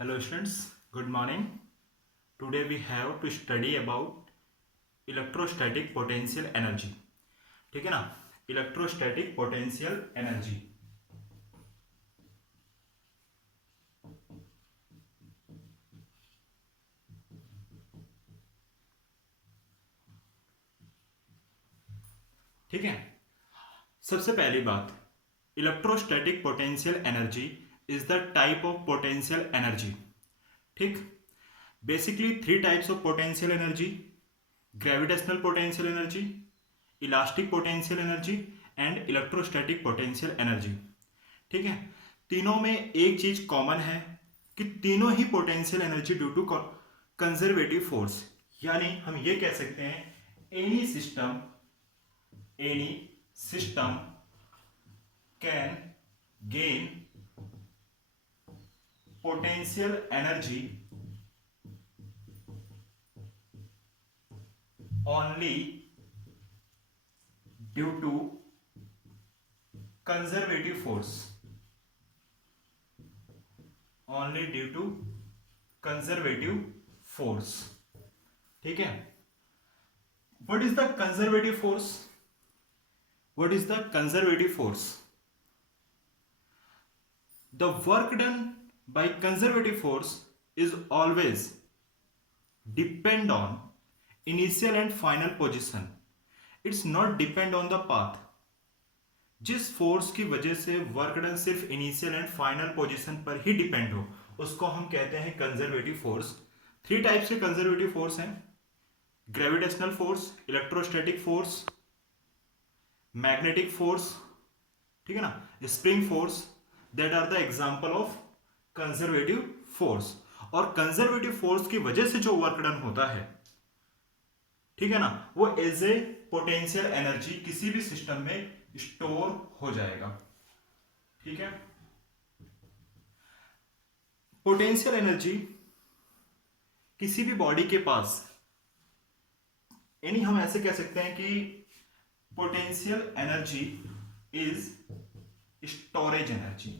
Hello students, good morning. Today we have to study about electrostatic potential energy. ठीक है ना, electrostatic potential energy. ठीक है, सबसे पहली बात, electrostatic potential energy is the type of potential energy. ठीक, basically three types of potential energy: gravitational potential energy, elastic potential energy and electrostatic potential energy. ठीक है, तीनों में एक चीज कॉमन है कि तीनों ही potential energy due to conservative force. यानी हम ये कह सकते हैं any system can gain potential energy only due to conservative force. Only due to conservative force. ठीक है, what is the conservative force? What is the conservative force? The work done by conservative force is always depend on initial and final position. It's not depend on the path. जिस force की वजह से work done सिर्फ initial and final position पर ही depend हो उसको हम कहते हैं कंजर्वेटिव फोर्स. थ्री टाइप्स के कंजर्वेटिव फोर्स हैं: gravitational force, electrostatic force, magnetic force. ठीक है ना, spring force. That are the example of conservative force. और कंजर्वेटिव फोर्स की वजह से जो वर्क डन होता है, ठीक है ना, वो एज ए पोटेंशियल एनर्जी किसी भी सिस्टम में स्टोर हो जाएगा. ठीक है, पोटेंशियल एनर्जी किसी भी बॉडी के पास, यानी हम ऐसे कह सकते हैं कि potential energy is storage energy.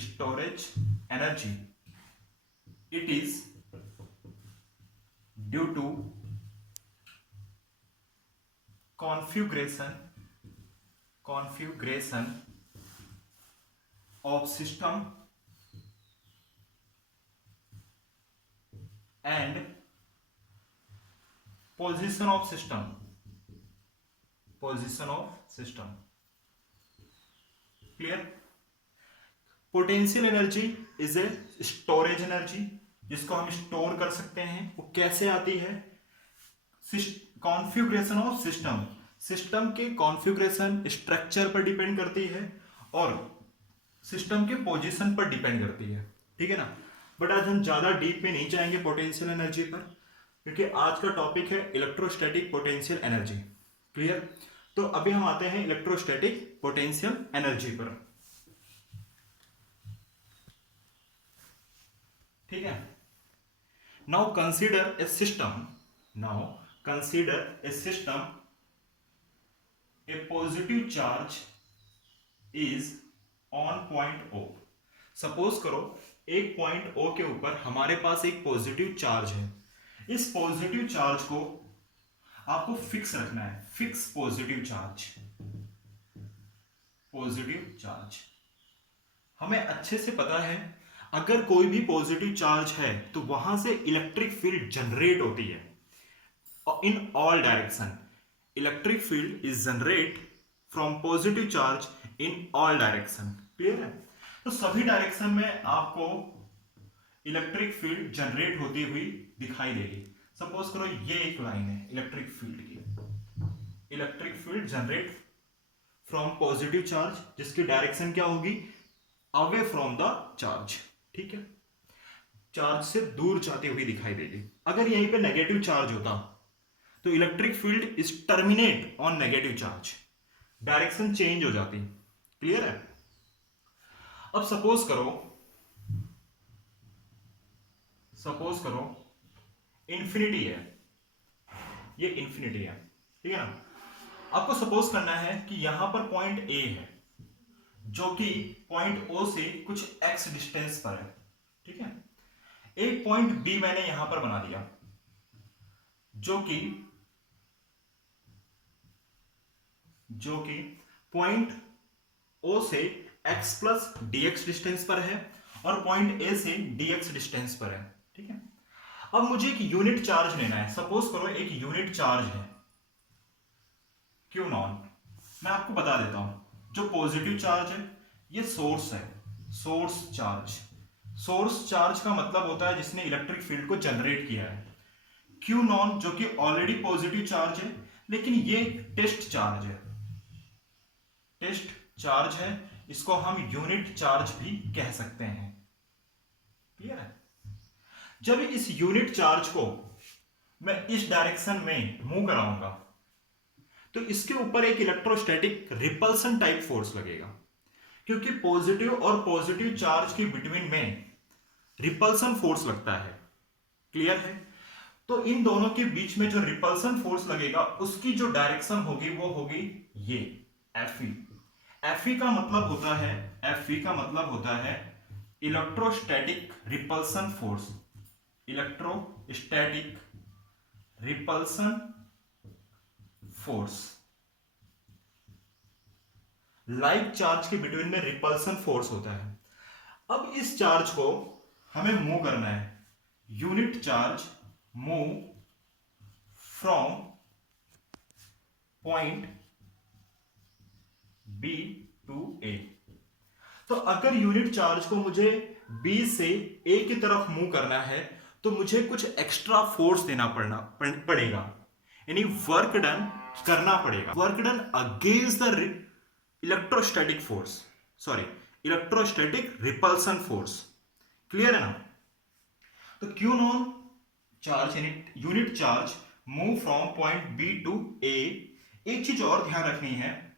Storage energy, it is due to configuration of system and position of system. Clear? Potential energy is a storage energy जिसको हम स्टोर कर सकते हैं. वो कैसे आती है? Configuration of system. सिस्टम के कॉन्फ़िगरेशन स्ट्रक्चर पर डिपेंड करती है और सिस्टम के पोजीशन पर डिपेंड करती है. ठीक है ना, बट आज हम ज्यादा डीप में नहीं जाएंगे पोटेंशियल एनर्जी पर, क्योंकि आज का टॉपिक है इलेक्ट्रोस्टैटिक पोटेंशियल एनर्जी. क्लियर? तो अभी हम आते हैं इलेक्ट्रोस्टैटिक पोटेंशियल एनर्जी पर. ठीक है, now consider a system. A positive charge is on point O. Suppose करो एक पॉइंट O के ऊपर हमारे पास एक पॉजिटिव चार्ज है. इस पॉजिटिव चार्ज को आपको फिक्स रखना है. Fix positive charge. हमें अच्छे से पता है अगर कोई भी पॉजिटिव चार्ज है तो वहां से इलेक्ट्रिक फील्ड जनरेट होती है in all direction. Electric field is generate from positive charge in all direction. Clear है? तो सभी डायरेक्शन में आपको इलेक्ट्रिक फील्ड जनरेट होती हुई दिखाई देगी. सपोज करो ये एक लाइन है इलेक्ट्रिक फील्ड की. Electric field generate from positive charge, जिसकी डायरेक्शन क्या होगी? Away from the charge. ठीक है, चार्ज से दूर जाती हुई दिखाई देगी. अगर यहीं पे नेगेटिव चार्ज होता तो electric field is terminate on negative charge, direction change हो जाती. क्लियर है? अब सपोज करो इंफिनिटी है, ये इंफिनिटी है. ठीक है ना, आपको सपोज करना है कि यहां पर पॉइंट ए है जो कि पॉइंट ओ से कुछ एक्स डिस्टेंस पर है. ठीक है। एक पॉइंट बी मैंने यहां पर बना दिया, जो कि पॉइंट ओ से x प्लस dx डिस्टेंस पर है और पॉइंट ए से dx डिस्टेंस पर है। ठीक है। अब मुझे एक यूनिट चार्ज लेना है। सपोज करो एक यूनिट चार्ज है क्यू नॉन। मैं आपको बता देता हूं, जो पॉजिटिव चार्ज है ये सोर्स है, सोर्स चार्ज। सोर्स चार्ज का मतलब होता है जिसने इलेक्ट्रिक फील्ड को जनरेट किया है। क्यू नॉन जो कि ऑलरेडी पॉजिटिव चार्ज है, लेकिन ये टेस्ट चार्ज है, टेस्ट चार्ज है। इसको हम यूनिट चार्ज भी कह सकते हैं। क्लियर है। जब इस यूनिट चार्ज को मैं इस डायरेक्शन में मूव कराऊंगा तो इसके ऊपर एक इलेक्ट्रोस्टैटिक रिपल्सन टाइप फोर्स लगेगा, क्योंकि पॉजिटिव और पॉजिटिव चार्ज के बिटवीन में रिपल्सन फोर्स लगता है। क्लियर है। तो इन दोनों के बीच में जो रिपल्सन फोर्स लगेगा उसकी जो डायरेक्शन होगी वो होगी ये एफई। एफई का मतलब होता है, एफई का मतलब होता है electrostatic repulsion force, electrostatic repulsion force. Like charge के बिटवीन में रिपल्सन फोर्स होता है। अब इस चार्ज को हमें मूव करना है। Unit charge move from point B to A. तो अगर यूनिट चार्ज को मुझे बी से ए की तरफ मूव करना है तो मुझे कुछ एक्स्ट्रा फोर्स देना पड़ेगा, यानी वर्क डन करना पड़ेगा। Work done against the electrostatic force, sorry electrostatic repulsion force. Clear है ना। तो क्यू नॉन चार्ज यानी unit charge move from point B to A. एक चीज और ध्यान रखनी है,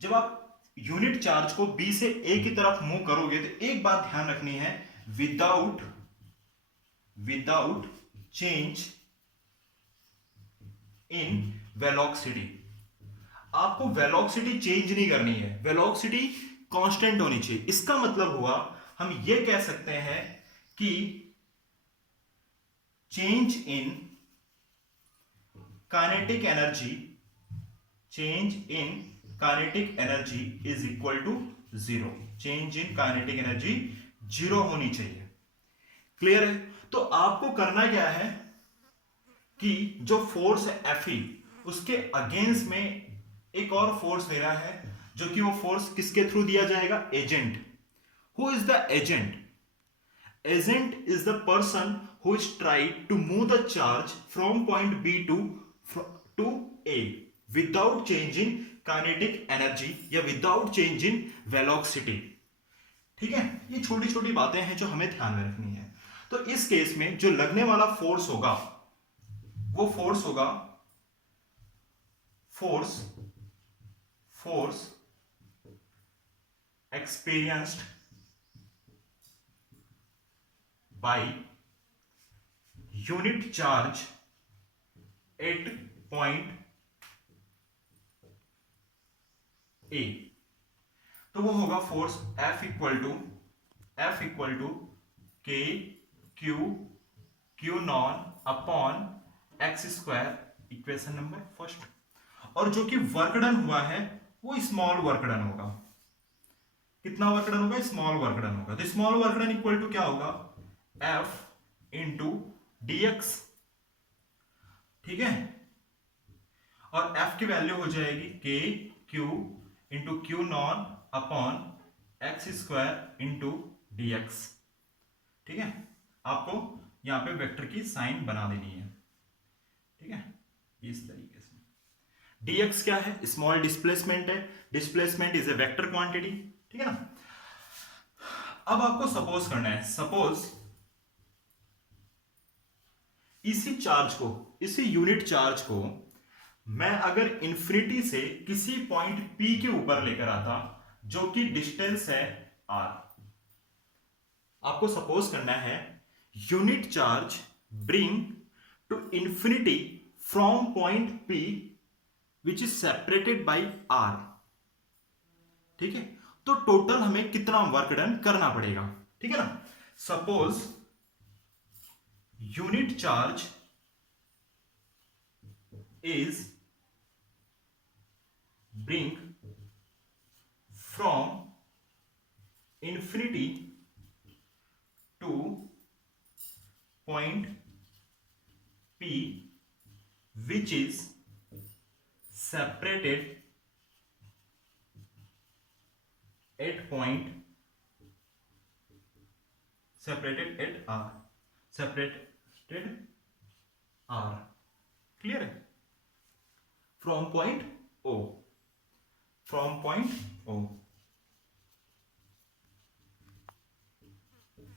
जब आप यूनिट चार्ज को बी से ए की तरफ मूव करोगे तो एक बात ध्यान रखनी है, विदाउट चेंज इन वेलोसिटी। आपको वेलोसिटी चेंज नहीं करनी है, वेलोसिटी कांस्टेंट होनी चाहिए। इसका मतलब हुआ हम ये कह सकते हैं कि change in kinetic energy, change in kinetic energy is equal to zero. Change in kinetic energy zero होनी चाहिए। क्लियर है। तो आपको करना क्या है कि जो फोर्स है एफई, उसके अगेंस्ट में एक और फोर्स दे रहा है, जो कि वो फोर्स किसके थ्रू दिया जाएगा, agent. Who is the agent? Agent is the person who is trying to move the charge from point B to A without changing kinetic energy या without changing velocity। ठीक है। ये छोटी छोटी बातें हैं जो हमें ध्यान में रखनी है। तो इस केस में जो लगने वाला फोर्स होगा वो फोर्स होगा force experienced by unit charge at point A. तो वो होगा फोर्स F इक्वल टू के Q non upon x square, equation number first. और जो कि वर्क डन हुआ है वो स्मॉल वर्क डन होगा। कितना वर्क डन होगा? स्मॉल वर्क डन होगा। तो small work done equal to क्या होगा, F इंटू dx। ठीक है। और F की वैल्यू हो जाएगी के Q into Q non upon x square into dx। ठीक है। आपको यहां पे वेक्टर की साइन बना देनी है। ठीक है, इस तरीके से। dx क्या है? स्मॉल डिस्प्लेसमेंट है। Displacement is a vector quantity. ठीक है ना। अब आपको सपोज करना है, सपोज इसी चार्ज को, इसी यूनिट चार्ज को मैं अगर इंफिनिटी से किसी पॉइंट P के ऊपर लेकर आता, जो कि डिस्टेंस है r। आपको सपोज करना है unit charge bring to infinity from point P which is separated by r। ठीक है। तो टोटल हमें कितना वर्क डन करना पड़ेगा? ठीक है ना। Suppose unit charge is bring from infinity to point P, which is separated at point separated at R, separated R, clear है, from point O, from point O,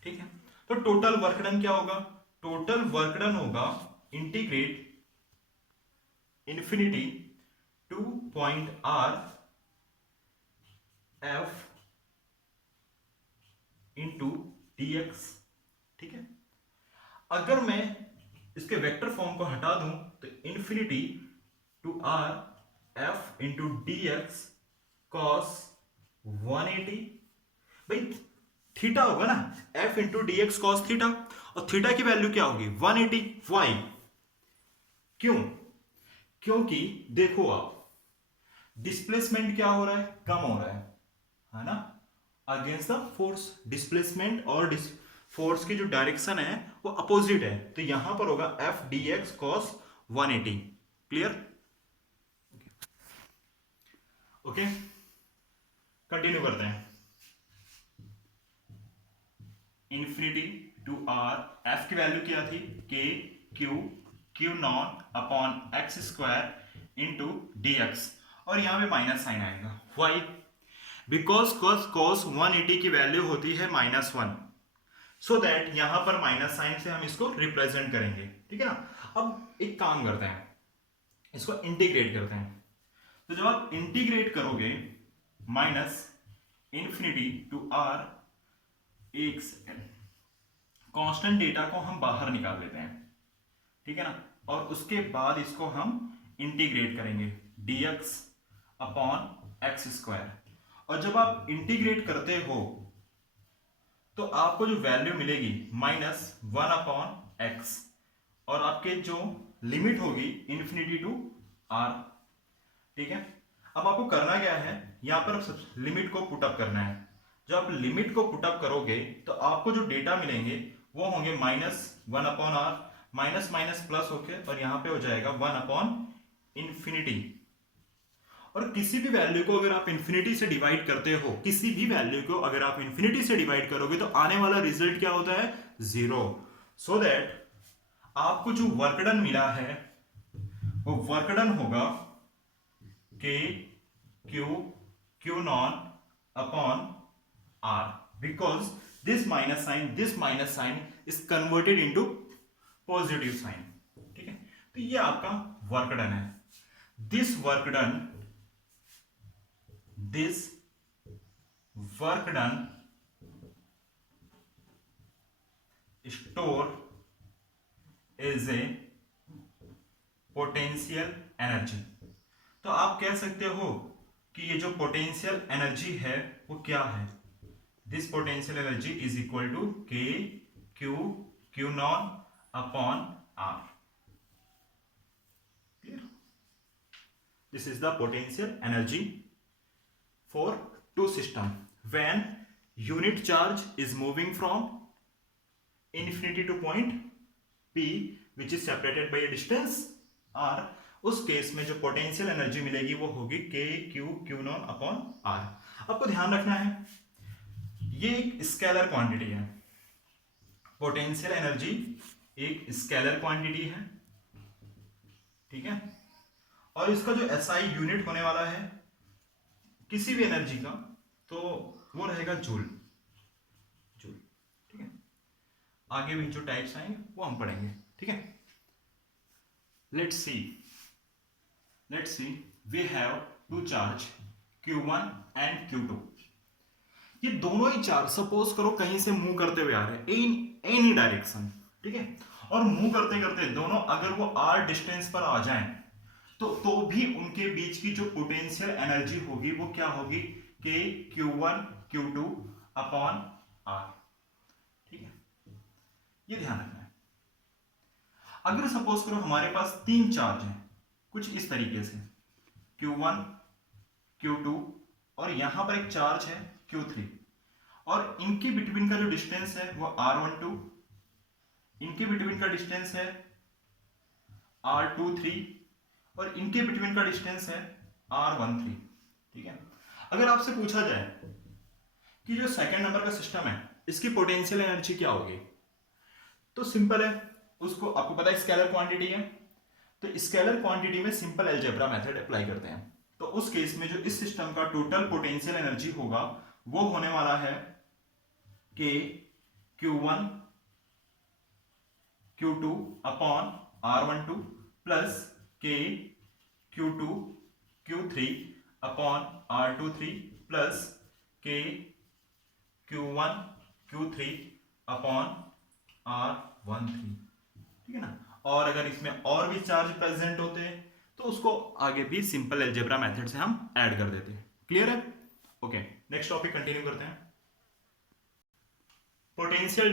ठीक है। तो टोटल वर्क डन क्या होगा? टोटल वर्क डन होगा integrate infinity two point R F into dx, ठीक है। अगर मैं इसके वेक्टर फॉर्म को हटा दूं तो infinity to R F into dx cos 180, भाई थीटा होगा ना, F into d x cos theta, और थीटा की वैल्यू क्या होगी 180। वाई? क्यों? क्योंकि देखो आप डिस्प्लेसमेंट क्या हो रहा है, कम हो रहा है ना, अगेंस्ट द फोर्स। डिस्प्लेसमेंट और फोर्स की जो डायरेक्शन है वो अपोजिट है, तो यहां पर होगा F D x cos 180। Clear? Okay, continue करते हैं। इंफिनिटी टू आर, एफ की वैल्यू क्या थी, के Q not upon x square into d x, और यहां पे माइनस साइन आएगा। वाई? बिकॉज कॉस 180 की वैल्यू होती है -1, सो दैट यहां पर माइनस साइन से हम इसको रिप्रेजेंट करेंगे, ठीक है ना। अब एक काम करते हैं, इसको इंटीग्रेट करते हैं। तो जब आप इंटीग्रेट करोगे माइनस इंफिनिटी टू आर, एक सेकेंड, कांस्टेंट डेटा को हम बाहर निकाल लेते हैं, ठीक है ना, और उसके बाद इसको हम इंटीग्रेट करेंगे dx अपॉन एक्स स्क्वायर। और जब आप इंटीग्रेट करते हो तो आपको जो वैल्यू मिलेगी -1 अपॉन एक्स, और आपके जो लिमिट होगी इंफिनिटी टू आर, ठीक है। अब आपको करना क्या है, यहां पर लिमिट को पुटअप करना है। जब आप लिमिट को पुटअप करोगे तो आपको जो डेटा मिलेंगे वो होंगे -1 upon r, minus minus plus होके, और यहां पे हो जाएगा 1 अपॉन इंफिनिटी। और किसी भी वैल्यू को अगर आप इंफिनिटी से डिवाइड करते हो, किसी भी वैल्यू को अगर आप इंफिनिटी से डिवाइड करोगे तो आने वाला रिजल्ट क्या होता है, 0। सो दैट आपको जो वर्क डन मिला है वो वर्क डन होगा के Q not upon R, because this minus sign is converted into positive sign, ठीक है। तो ये आपका वर्क डन है। this work done store is a potential energy। तो आप कह सकते हो कि ये जो पोटेंशियल एनर्जी है वो क्या है, this potential energy is equal to k q naught upon r, clear? This is the potential energy for two system when unit charge is moving from infinity to point p which is separated by a distance r। उस case में जो potential energy मिलेगी वो होगी k q not upon r। आपको ध्यान रखना है ये एक स्केलर क्वांटिटी है, पोटेंशियल एनर्जी एक स्केलर क्वांटिटी है, ठीक है। और इसका जो एसआई यूनिट होने वाला है किसी भी एनर्जी का तो वो रहेगा जूल, ठीक है। आगे भी जो टाइप्स आएंगे वो हम पढ़ेंगे, ठीक है। Let's see we have two charge Q1 and Q2। ये दोनों ही चार्ज सपोज करो कहीं से मूव करते हुए आ रहे हैं इन एनी डायरेक्शन, ठीक है। और मूव करते करते दोनों अगर वो r डिस्टेंस पर आ जाएं तो भी उनके बीच की जो पोटेंशियल एनर्जी होगी वो क्या होगी, k Q1 Q2 upon r, ठीक है, ये ध्यान रखना है। अगर सपोज करो हमारे पास 3 चार्ज हैं कुछ इस तरीके से, Q1, Q2 और यहां पर एक चार्ज है Q3, और इनके बिटवीन का जो डिस्टेंस है वो R12, इनके बिटवीन का डिस्टेंस है R23 और इनके बिटवीन का डिस्टेंस है R13। ठीक है, अगर आपसे पूछा जाए कि जो सेकंड नंबर का सिस्टम है इसकी पोटेंशियल एनर्जी क्या होगी, तो सिंपल है, उसको आपको पता है स्केलर क्वांटिटी है, तो स्केलर क्वांटिटी में सिंपल अलजेब्रा मेथड अप्लाई करते हैं। तो उस केस में जो इस सिस्टम का टोटल पोटेंशियल एनर्जी होगा वो होने वाला है के Q1 Q2 upon R12 plus के Q2 Q3 upon R23 plus के Q1 Q3 अपॉन R13। ठीक है ना, और अगर इसमें और भी चार्ज प्रेजेंट होते तो उसको आगे भी सिंपल अलजेब्रा मेथड से हम ऐड कर देते। क्लियर है? ओके, नेक्स्ट टॉपिक कंटिन्यू करते हैं। पोटेंशियल